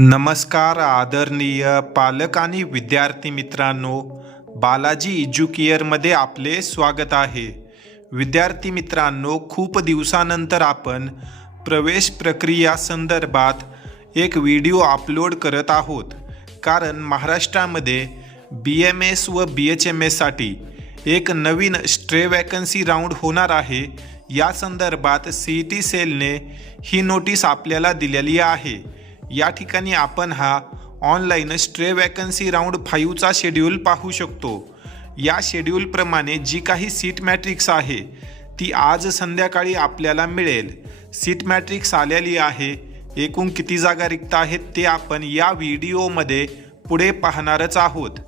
नमस्कार आदरणीय पालक आणि विद्यार्थी मित्रांनो, बालाजी एज्युकेअरमध्ये आपले स्वागत आहे। विद्यार्थी मित्रांनो, खूप दिवसानंतर आपण प्रवेश प्रक्रिया संदर्भात एक व्हिडिओ अपलोड करत आहोत, कारण महाराष्ट्रामध्ये BMS व BHMS साठी एक नवीन स्ट्रे वॅकन्सी राऊंड होणार आहे। या संदर्भात CET सेलने ही नोटीस आपल्याला दिलेली आहे। या ठिकाणी आपण हा ऑनलाईन स्ट्रे वॅकन्सी राऊंड 5चा शेड्यूल पाहू शकतो। या शेड्यूलप्रमाणे जी काही सीट मॅट्रिक्स आहे ती आज संध्याकाळी आपल्याला मिळेल। सीट मॅट्रिक्स आलेली आहे, एकूण किती जागा रिक्त आहेत ते आपण या व्हिडिओमध्ये पुढे पाहणारच आहोत।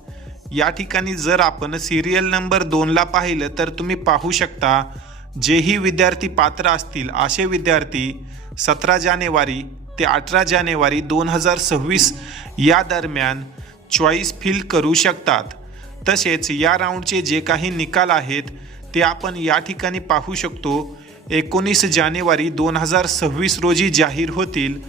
या ठिकाणी जर आपण सिरियल नंबर 2ला पाहिलं तर तुम्ही पाहू शकता, जेही विद्यार्थी पात्र असतील असे विद्यार्थी 17 जानेवारी ते 18 जानेवारी 2026 या दरम्यान चॉईस फिल करू शकतात। तसेच या राऊंडचे जे काही निकाल आहेत ते आपण या ठिकाणी पाहू शकतो। 19 जानेवारी 2026 रोजी जाहीर होतील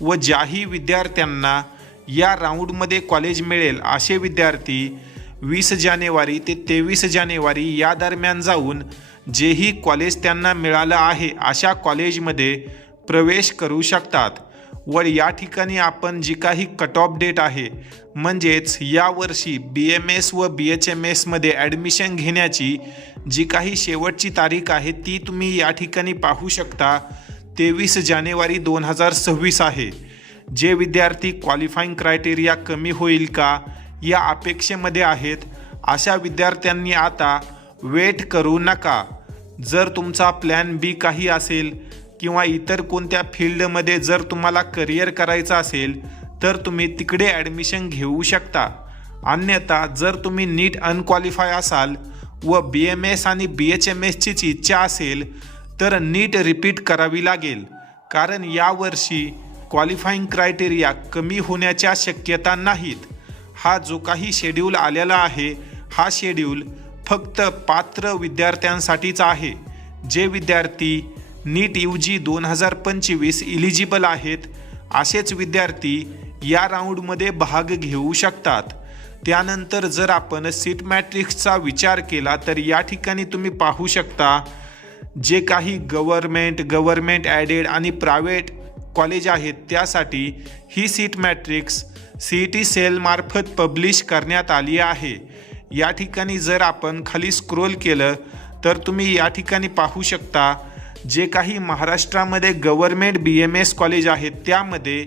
व ज्याही विद्यार्थ्यांना या राऊंडमध्ये कॉलेज मिळेल असे विद्यार्थी 20 जानेवारी ते 23 जानेवारी या दरम्यान जाऊन जेही कॉलेज त्यांना मिळालं आहे अशा कॉलेजमध्ये प्रवेश करू शकतात। व या ठिकाणी आपण जी काही कट ऑफ डेट आहे, म्हणजेच यावर्षी BMS व BHMS मध्ये ॲडमिशन घेण्याची जी काही शेवटची तारीख आहे ती तुम्ही या ठिकाणी पाहू शकता, 23 जानेवारी 2026 आहे। जे विद्यार्थी क्वालिफाईंग क्रायटेरिया कमी होईल का या अपेक्षेमध्ये आहेत अशा विद्यार्थ्यांनी आता वेट करू नका। जर तुमचा प्लॅन B काही असेल किंवा इतर कोणत्या फील्डमध्ये जर तुम्हाला करिअर करायचं असेल तर तुम्ही तिकडे ॲडमिशन घेऊ शकता। अन्यथा जर तुम्ही नीट अनक्वालिफाय असाल व BMS आणि BHMSचीच इच्छा असेल तर नीट रिपीट करावी लागेल, कारण यावर्षी क्वालिफाईंग क्रायटेरिया कमी होण्याच्या शक्यता नाहीत। हा जो काही शेड्यूल आलेला आहे हा शेड्यूल फक्त पात्र विद्यार्थ्यांसाठीच आहे। जे विद्यार्थी नीट UG 2025 इलिजिबल आहेत असेच विद्यार्थी या राऊंडमध्ये भाग घेऊ शकतात। त्यानंतर जर आपण सीट मॅट्रिक्सचा विचार केला तर या ठिकाणी तुम्ही पाहू शकता, जे काही गव्हर्नमेंट ॲडेड आणि प्रायव्हेट कॉलेज आहेत त्यासाठी ही सीट मॅट्रिक्स CET सेलमार्फत पब्लिश करण्यात आली आहे। या ठिकाणी जर आपण खाली स्क्रोल केलं तर तुम्ही या ठिकाणी पाहू शकता, जे काही महाराष्ट्रामध्ये गव्हर्नमेंट BMS कॉलेज आहेत त्यामध्ये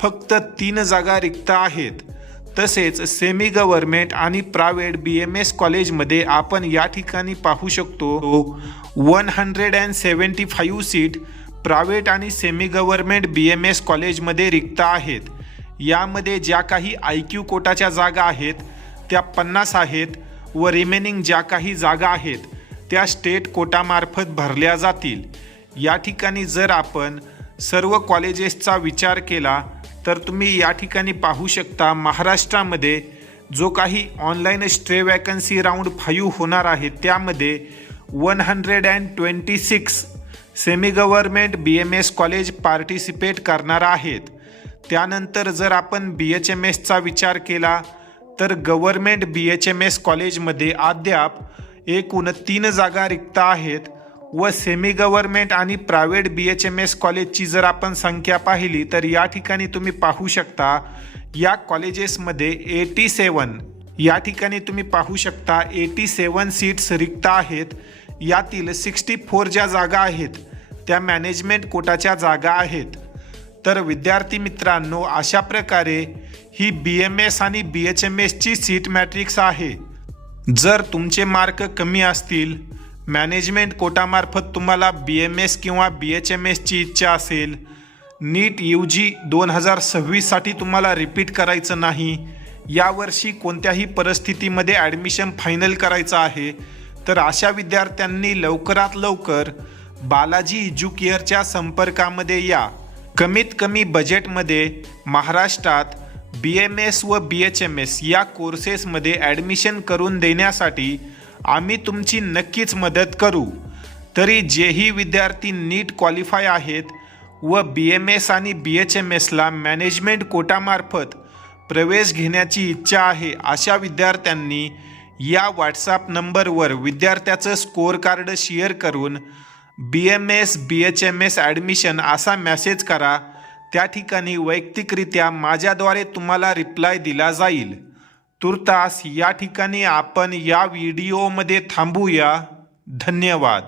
फक्त 3 जागा रिक्त आहेत। तसेच सेमी गव्हर्नमेंट आणि प्रायव्हेट BMS कॉलेजमध्ये आपण या ठिकाणी पाहू शकतो 175 सीट प्रायव्हेट आणि सेमी गव्हर्नमेंट BMS कॉलेजमध्ये रिक्त आहेत। यामध्ये ज्या काही IQ कोटाच्या जागा आहेत त्या 50 आहेत व रिमेनिंग ज्या काही जागा आहेत त्या स्टेट कोटामार्फत भरल्या जातील। या ठिकाणी जर आपण सर्व कॉलेजेसचा विचार केला तर तुम्ही या ठिकाणी पाहू शकता, महाराष्ट्रामध्ये जो काही ऑनलाईन स्ट्रे वॅकन्सी राऊंड 5 होणार आहे त्यामध्ये 126 semi government BMS college participate करणार आहेत। त्यानंतर जर आपण BHMSचा विचार केला तर गव्हर्नमेंट BHMS कॉलेजमध्ये अद्याप एकूण 3 जागा रिक्त आहेत व सेमी गव्हर्नमेंट आणि प्रायव्हेट BHMS कॉलेजची जर आपण संख्या पाहिली तर या ठिकाणी तुम्ही पाहू शकता, या कॉलेजेसमध्ये 87 या ठिकाणी तुम्ही पाहू शकता 87 सीट्स रिक्त आहेत। यातील 64 ज्या जागा आहेत त्या मॅनेजमेंट कोटाच्या जागा आहेत। तर विद्यार्थी मित्रांनो, अशा प्रकारे ही BMS आणि BHMSची सीट मॅट्रिक्स आहे। जर तुमचे मार्क कमी असतील, मॅनेजमेंट कोटामार्फत तुम्हाला BMS किंवा BHMSची इच्छा असेल, नीट UG 2026 साठी तुम्हाला रिपीट करायचं नाही, यावर्षी कोणत्याही परिस्थितीमध्ये ॲडमिशन फायनल करायचं आहे, तर अशा विद्यार्थ्यांनी लवकरात लवकर बालाजी एज्युकेअरच्या संपर्कामध्ये या। कमीत कमी बजेटमध्ये महाराष्ट्रात BMS व BHMS या कोर्सेसमध्ये ॲडमिशन करून देण्यासाठी आम्ही तुमची नक्कीच मदत करू। तरी जेही विद्यार्थी नीट क्वालिफाय आहेत व BMS आणि BHMSला मॅनेजमेंट कोटामार्फत प्रवेश घेण्याची इच्छा आहे अशा विद्यार्थ्यांनी या व्हॉट्सॲप नंबरवर विद्यार्थ्याचं स्कोअर कार्ड शेअर करून BMS BHMS ॲडमिशन असा मेसेज करा. त्या ठिकाणी वैयक्तिकरित्या माझ्याद्वारे तुम्हाला रिप्लाय दिला जाईल. तुर्तास या ठिकाणी आपण या व्हिडिओमध्ये थांबूया. धन्यवाद.